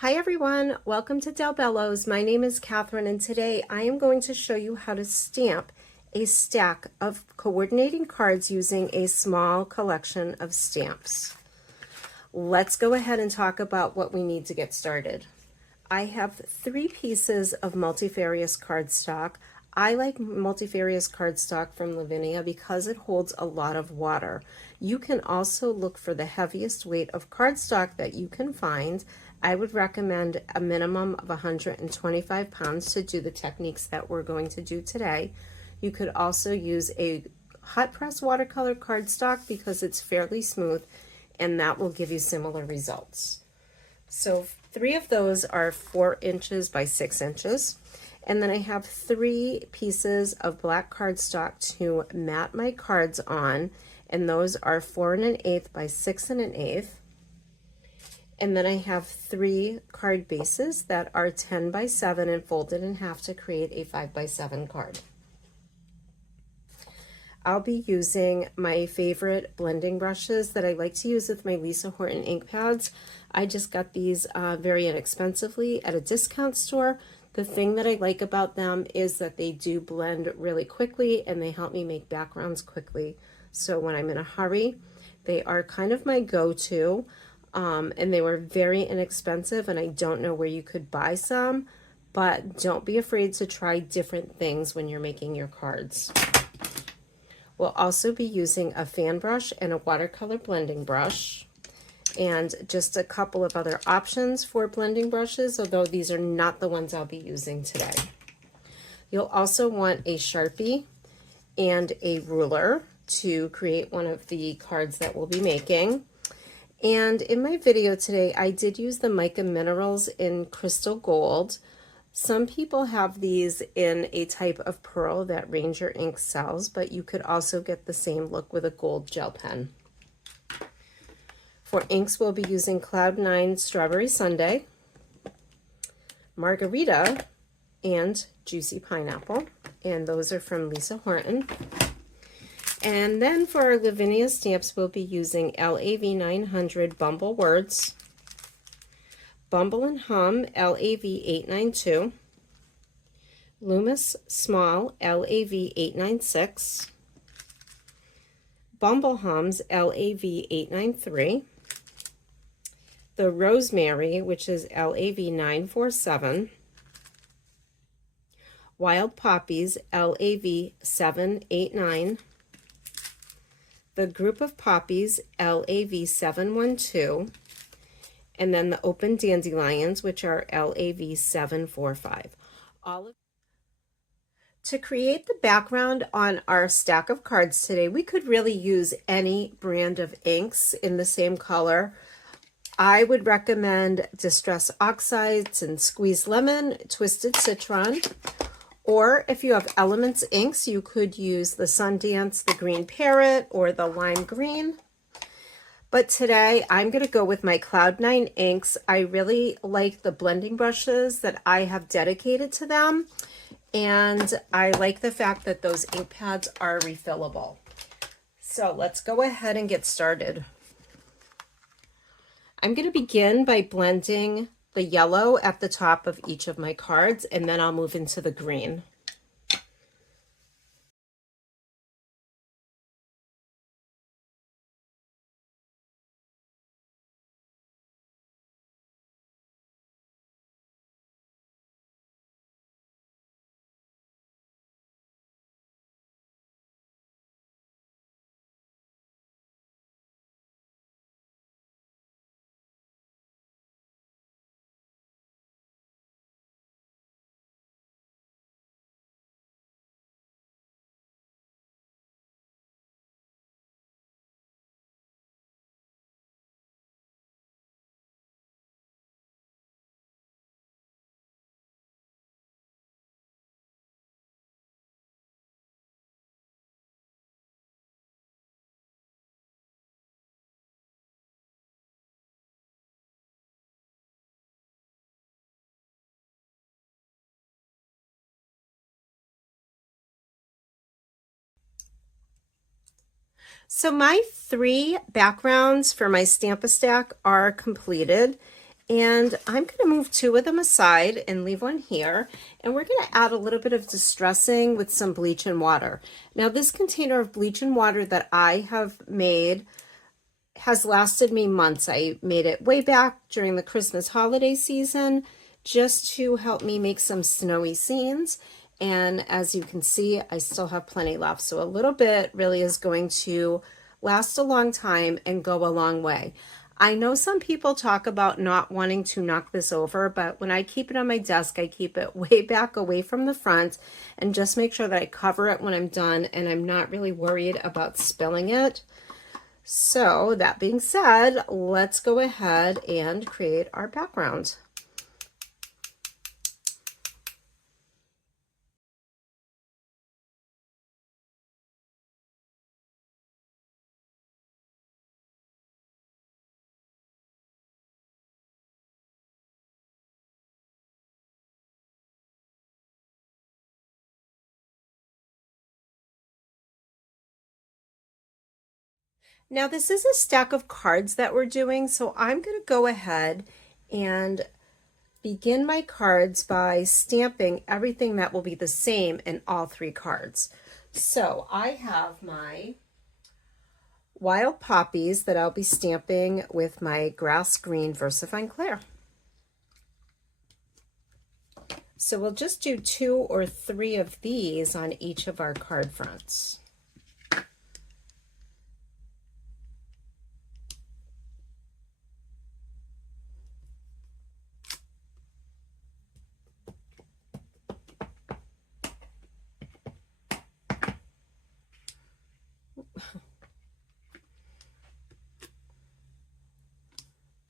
Hi everyone, welcome to Bello's. My name is Catherine and today I am going to show you how to stamp a stack of coordinating cards using a small collection of stamps. Let's go ahead and talk about what we need to get started. I have 3 pieces of multifarious cardstock. I like multifarious cardstock from Lavinia because it holds a lot of water. You can also look for the heaviest weight of cardstock that you can find. I would recommend a minimum of 125 pounds to do the techniques that we're going to do today. You could also use a hot press watercolor cardstock because it's fairly smooth and that will give you similar results. So 3 of those are 4 inches by 6 inches. And then I have 3 pieces of black cardstock to mat my cards on, and those are 4 1/8 by 6 1/8. And then I have 3 card bases that are 10 by 7 and folded in half to create a 5 by 7 card. I'll be using my favorite blending brushes that I like to use with my Lisa Horton ink pads. I just got these very inexpensively at a discount store. The thing that I like about them is that they do blend really quickly and they help me make backgrounds quickly. So when I'm in a hurry, they are kind of my go-to, and they were very inexpensive, and I don't know where you could buy some, but don't be afraid to try different things when you're making your cards. We'll also be using a fan brush and a watercolor blending brush, and just a couple of other options for blending brushes, although these are not the ones I'll be using today. You'll also want a Sharpie and a ruler to create one of the cards that we'll be making. And in my video today, I did use the mica minerals in crystal gold. Some people have these in a type of pearl that Ranger Ink sells, but you could also get the same look with a gold gel pen. For inks, we'll be using Cloud 9 Strawberry Sundae, Margarita, and Juicy Pineapple, and those are from Lisa Horton. And then for our Lavinia stamps, we'll be using LAV 900 Bumble Words, Bumble and Hum LAV 892, Loomis Small LAV 896, Bumblehums LAV 893, the Rosemary, which is LAV 947, Wild Poppies LAV 789, the Group of Poppies LAV 712, and then the Open Dandelions, which are LAV 745. To create the background on our stack of cards today, we could really use any brand of inks in the same color. I would recommend Distress Oxides and Squeezed Lemon, Twisted Citron, or if you have Elements inks, you could use the Sundance, the Green Parrot, or the Lime Green. But today I'm going to go with my Cloud 9 inks. I really like the blending brushes that I have dedicated to them, and I like the fact that those ink pads are refillable. So let's go ahead and get started. I'm going to begin by blending the yellow at the top of each of my cards, and then I'll move into the green. So my 3 backgrounds for my Stamp-A-Stack are completed, And I'm going to move 2 of them aside and leave one here. And we're going to add a little bit of distressing with some bleach and water. Now this container of bleach and water that I have made has lasted me months. I made it way back during the Christmas holiday season just to help me make some snowy scenes. And as you can see, I still have plenty left. So a little bit really is going to last a long time and go a long way. I know some people talk about not wanting to knock this over, but when I keep it on my desk, I keep it way back away from the front and just make sure that I cover it when I'm done and I'm not really worried about spilling it. So that being said, let's go ahead and create our background. Now this is a stack of cards that we're doing, so I'm going to go ahead and begin my cards by stamping everything that will be the same in all 3 cards. So I have my wild poppies that I'll be stamping with my grass green VersaFine Clair. So we'll just do 2 or 3 of these on each of our card fronts.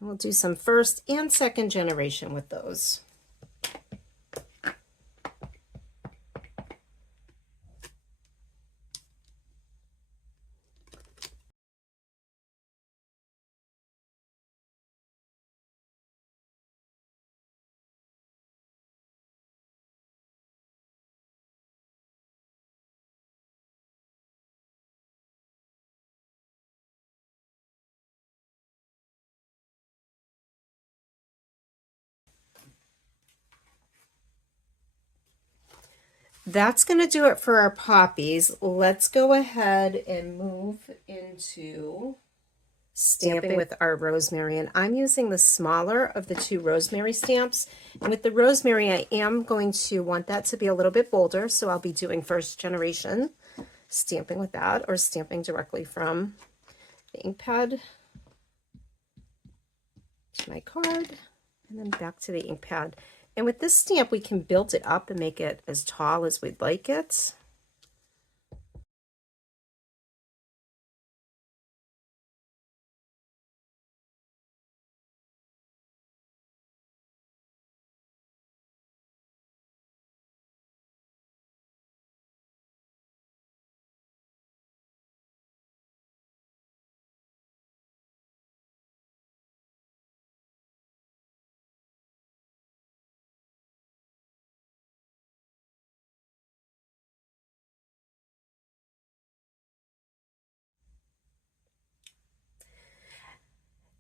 We'll do some first and second generation with those. That's going to do it for our poppies. Let's go ahead and move into stamping with our rosemary. And I'm using the smaller of the 2 rosemary stamps. And with the rosemary, I am going to want that to be a little bit bolder. So I'll be doing first generation stamping with that, or stamping directly from the ink pad to my card and then back to the ink pad. And with this stamp, we can build it up and make it as tall as we'd like it.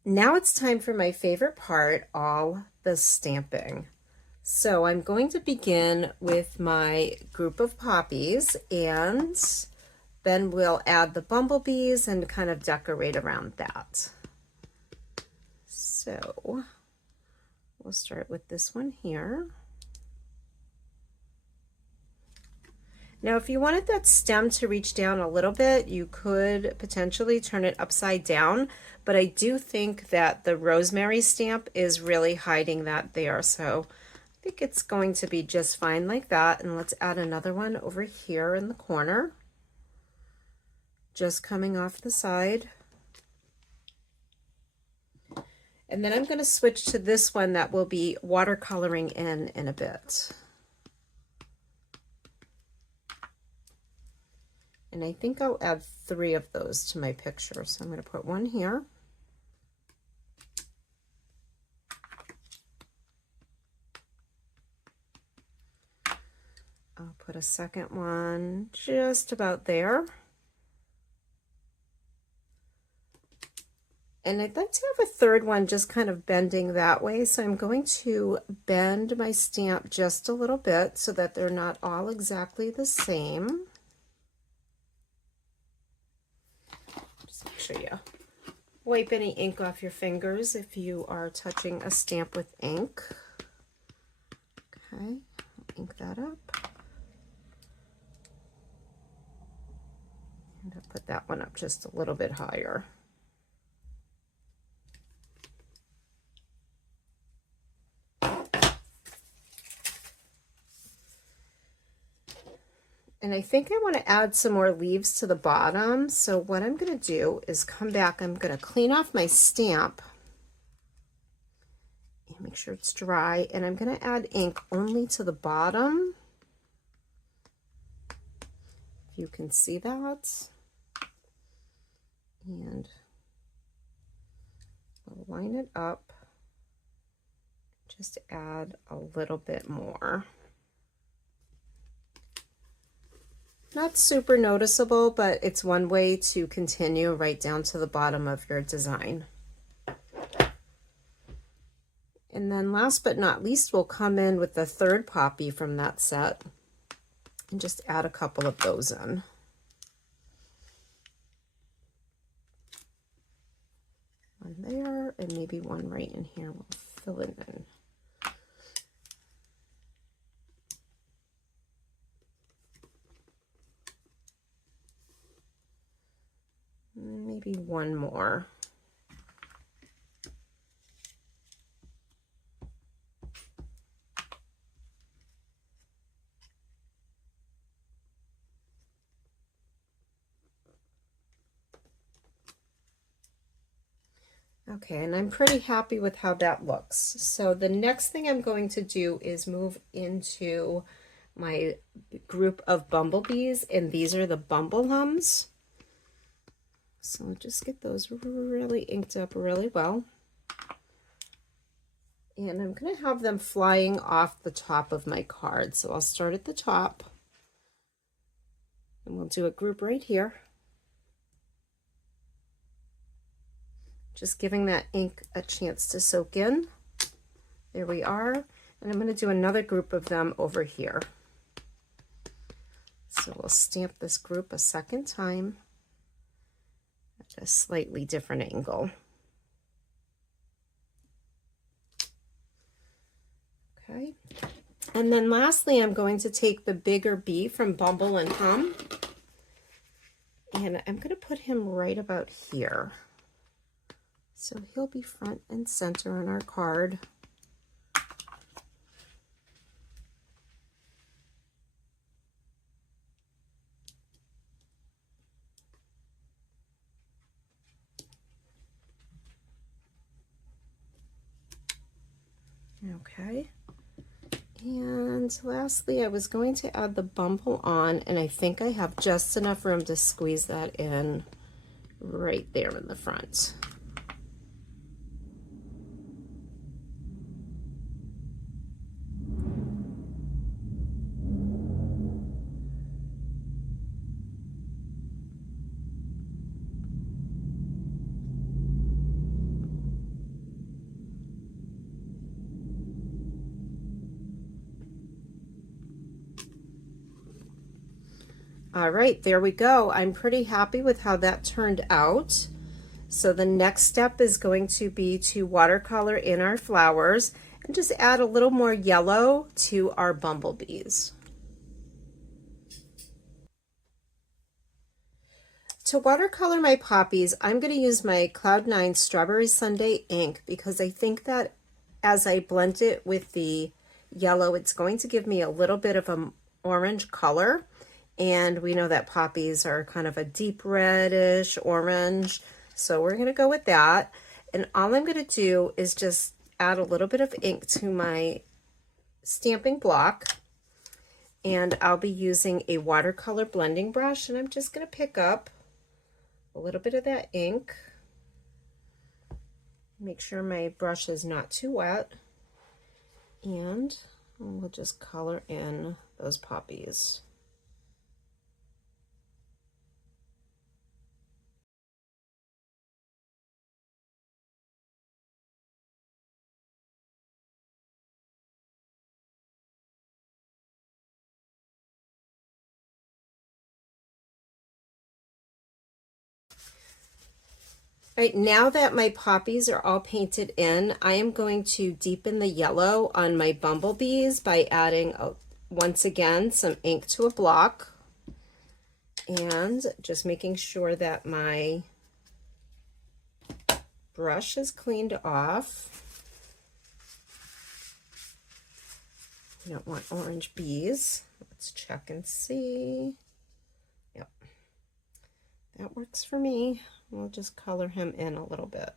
Now it's time for my favorite part, all the stamping. So I'm going to begin with my group of poppies, and then we'll add the bumblebees and kind of decorate around that. So we'll start with this one here. Now, if you wanted that stem to reach down a little bit, you could potentially turn it upside down, but I do think that the rosemary stamp is really hiding that there. So I think it's going to be just fine like that. And let's add another one over here in the corner, just coming off the side. And then I'm going to switch to this one that will be watercoloring in a bit. And I think I'll add 3 of those to my picture. So I'm going to put one here. I'll put a second one just about there. And I'd like to have a third one just kind of bending that way, so I'm going to bend my stamp just a little bit so that they're not all exactly the same. Just make sure you wipe any ink off your fingers if you are touching a stamp with ink. Okay, ink that up. And I'll put that one up just a little bit higher. And I think I want to add some more leaves to the bottom. So what I'm going to do is come back, I'm going to clean off my stamp and make sure it's dry. And I'm going to add ink only to the bottom. If you can see that. And I'll line it up. Just add a little bit more. Not super noticeable, but it's one way to continue right down to the bottom of your design. And then last but not least, we'll come in with the third poppy from that set and just add a couple of those in. One there, and maybe one right in here. We'll fill it in. Maybe one more. Okay, and I'm pretty happy with how that looks. So the next thing I'm going to do is move into my group of bumblebees, and these are the Bumblehums. So just get those really inked up really well. And I'm going to have them flying off the top of my card. So I'll start at the top, and we'll do a group right here. Just giving that ink a chance to soak in. There we are. And I'm going to do another group of them over here. So we'll stamp this group a second time at a slightly different angle. Okay. And then lastly, I'm going to take the bigger bee from Bumble and Hum, and I'm going to put him right about here. So he'll be front and center on our card. Okay. And lastly, I was going to add the Bumble on, and I think I have just enough room to squeeze that in right there in the front. All right, there we go. I'm pretty happy with how that turned out. So the next step is going to be to watercolor in our flowers and just add a little more yellow to our bumblebees. To watercolor my poppies, I'm going to use my Cloud 9 Strawberry Sundae ink because I think that as I blend it with the yellow, it's going to give me a little bit of an orange color. And we know that poppies are kind of a deep reddish orange. So we're going to go with that. And all I'm going to do is just add a little bit of ink to my stamping block. And I'll be using a watercolor blending brush. And I'm just going to pick up a little bit of that ink. Make sure my brush is not too wet. And we'll just color in those poppies. All right, now that my poppies are all painted in, I am going to deepen the yellow on my bumblebees by adding, once again, some ink to a block, and just making sure that my brush is cleaned off. You don't want orange bees. Let's check and see. Yep, that works for me. We'll just color him in a little bit.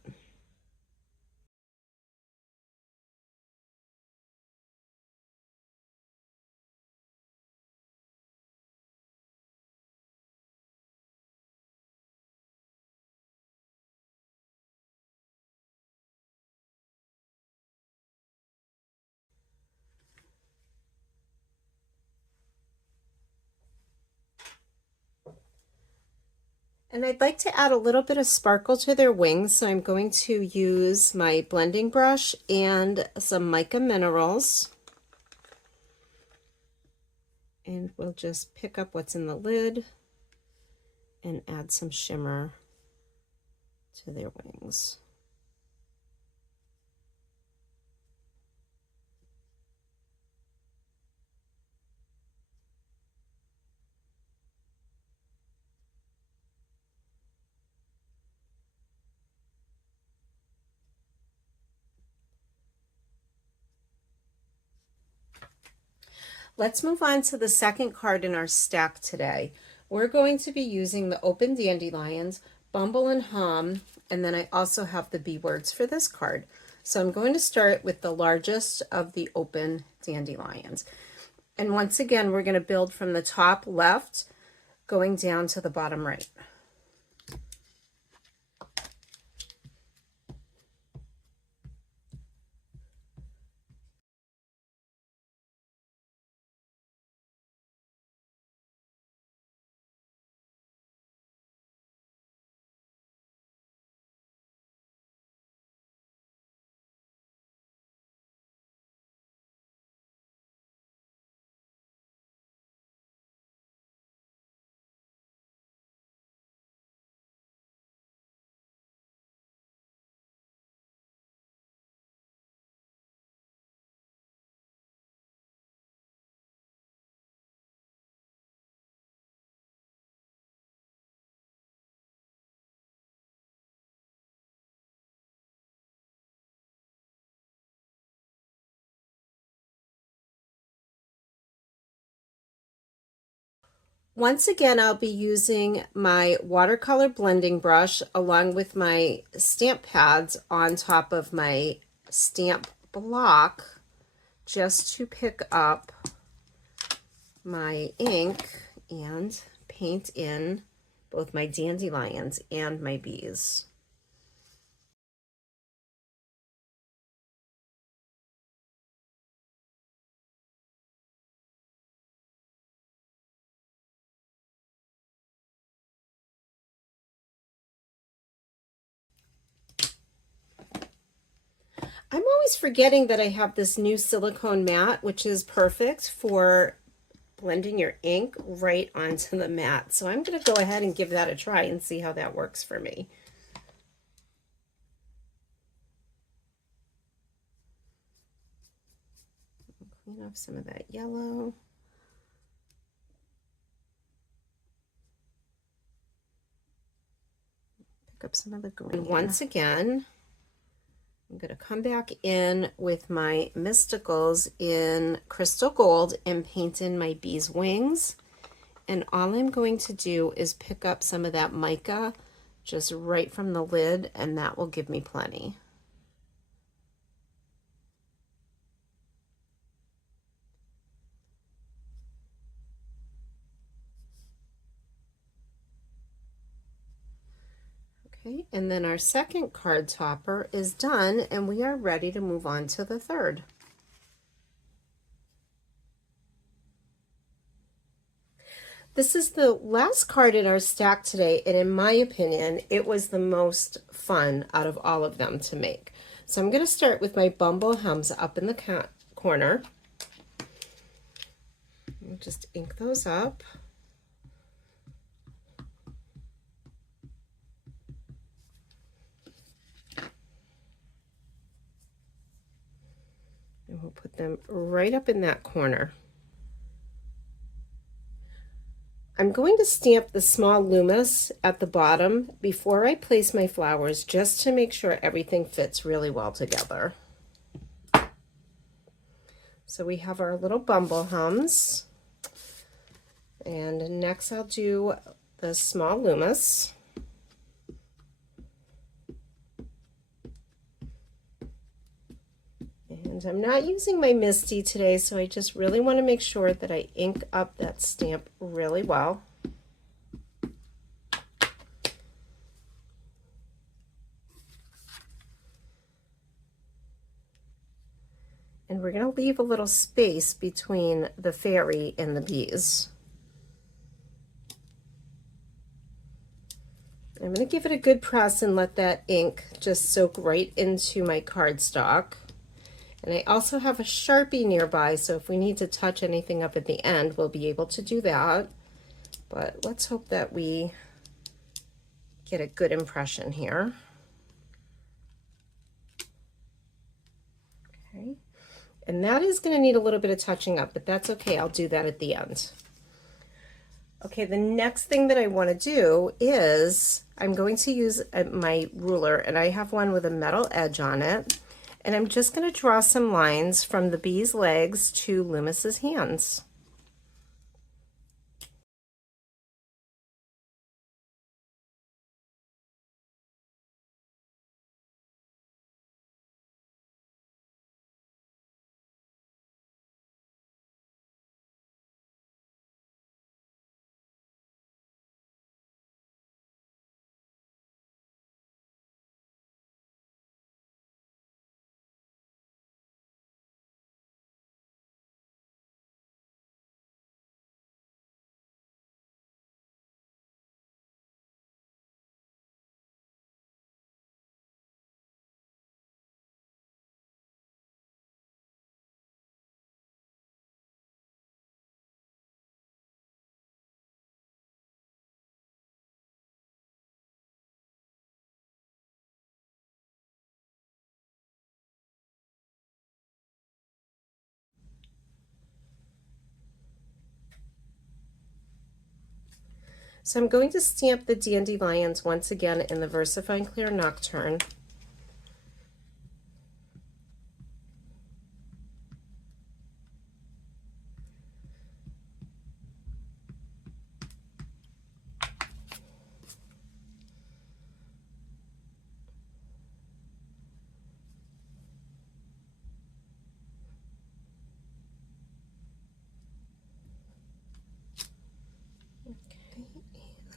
And I'd like to add a little bit of sparkle to their wings, so I'm going to use my blending brush and some mica minerals. And we'll just pick up what's in the lid and add some shimmer to their wings. Let's move on to the second card in our stack today. We're going to be using the open dandelions, Bumble and Hum, and then I also have the bee words for this card. So I'm going to start with the largest of the open dandelions. And once again, we're going to build from the top left, going down to the bottom right. Once again, I'll be using my watercolor blending brush along with my stamp pads on top of my stamp block just to pick up my ink and paint in both my dandelions and my bees. I'm always forgetting that I have this new silicone mat, which is perfect for blending your ink right onto the mat. So I'm going to go ahead and give that a try and see how that works for me. Clean off some of that yellow. Pick up some of the green. And once again, I'm going to come back in with my Mysticals in Crystal Gold and paint in my bee's wings. And all I'm going to do is pick up some of that mica just right from the lid, and that will give me plenty. Okay, and then our second card topper is done, and we are ready to move on to the third. This is the last card in our stack today, and in my opinion, it was the most fun out of all of them to make. So I'm going to start with my Bumblehums up in the corner. I'll just ink those up. And we'll put them right up in that corner. I'm going to stamp the small Loomis at the bottom before I place my flowers, just to make sure everything fits really well together. So we have our little Bumblehums, and next I'll do the small Loomis. And I'm not using my Misty today, so I just really want to make sure that I ink up that stamp really well. And we're going to leave a little space between the fairy and the bees. I'm going to give it a good press and let that ink just soak right into my cardstock. And I also have a Sharpie nearby, so if we need to touch anything up at the end, we'll be able to do that. But let's hope that we get a good impression here. Okay. And that is going to need a little bit of touching up, but that's okay. I'll do that at the end. Okay, the next thing that I want to do is I'm going to use my ruler, and I have one with a metal edge on it, and I'm just going to draw some lines from the bee's legs to Loomis's hands. So I'm going to stamp the dandelions once again in the VersaFine Clear Nocturne.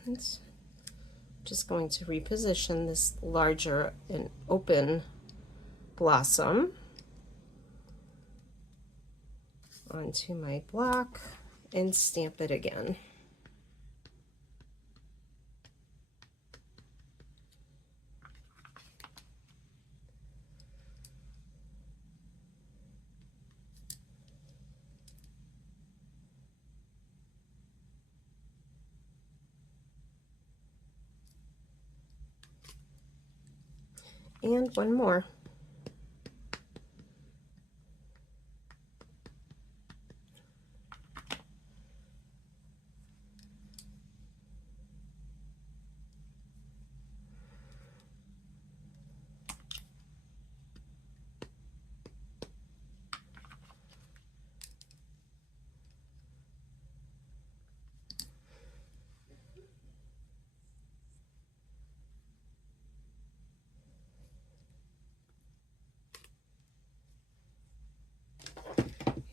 And just going to reposition this larger and open blossom onto my block and stamp it again. And one more.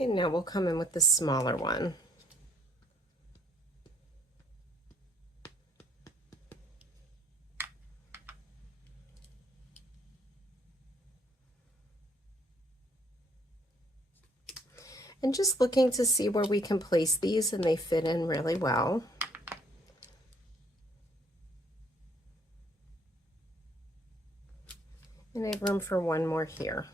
Okay, now we'll come in with the smaller one. And just looking to see where we can place these, and they fit in really well. And I have room for one more here.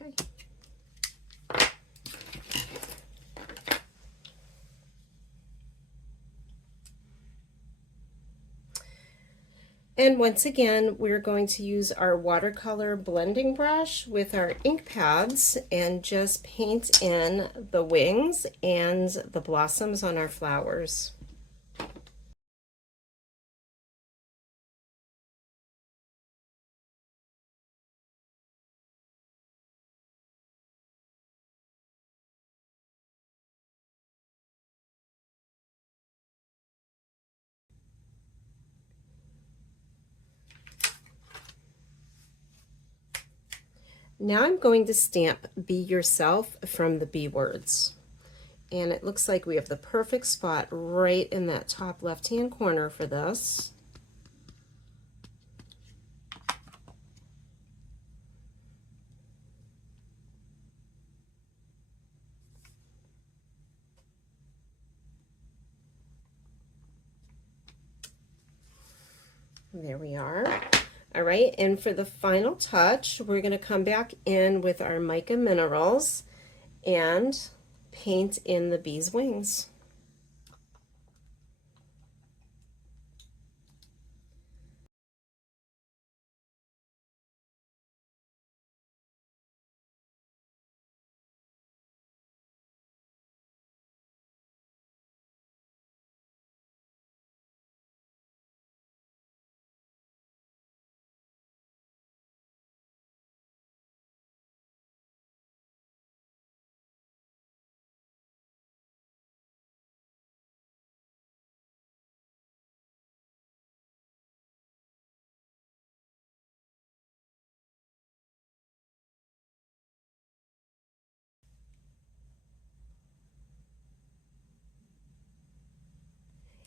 Okay. And once again, we're going to use our watercolor blending brush with our ink pads and just paint in the wings and the blossoms on our flowers. Now I'm going to stamp Be Yourself from the B words. And it looks like we have the perfect spot right in that top left-hand corner for this. There we are. All right, and for the final touch, we're going to come back in with our mica minerals and paint in the bee's wings.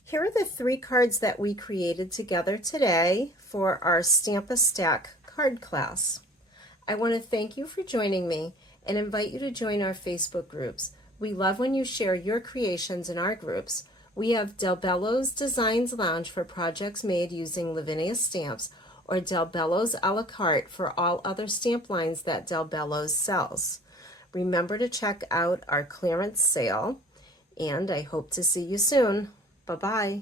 Here are the 3 cards that we created together today for our Stamp a Stack card class. I want to thank you for joining me and invite you to join our Facebook groups. We love when you share your creations in our groups. We have Del Bello's Designs Lounge for projects made using Lavinia stamps, or Del Bello's a la carte for all other stamp lines that Del Bello's sells. Remember to check out our clearance sale, and I hope to see you soon. Bye-bye.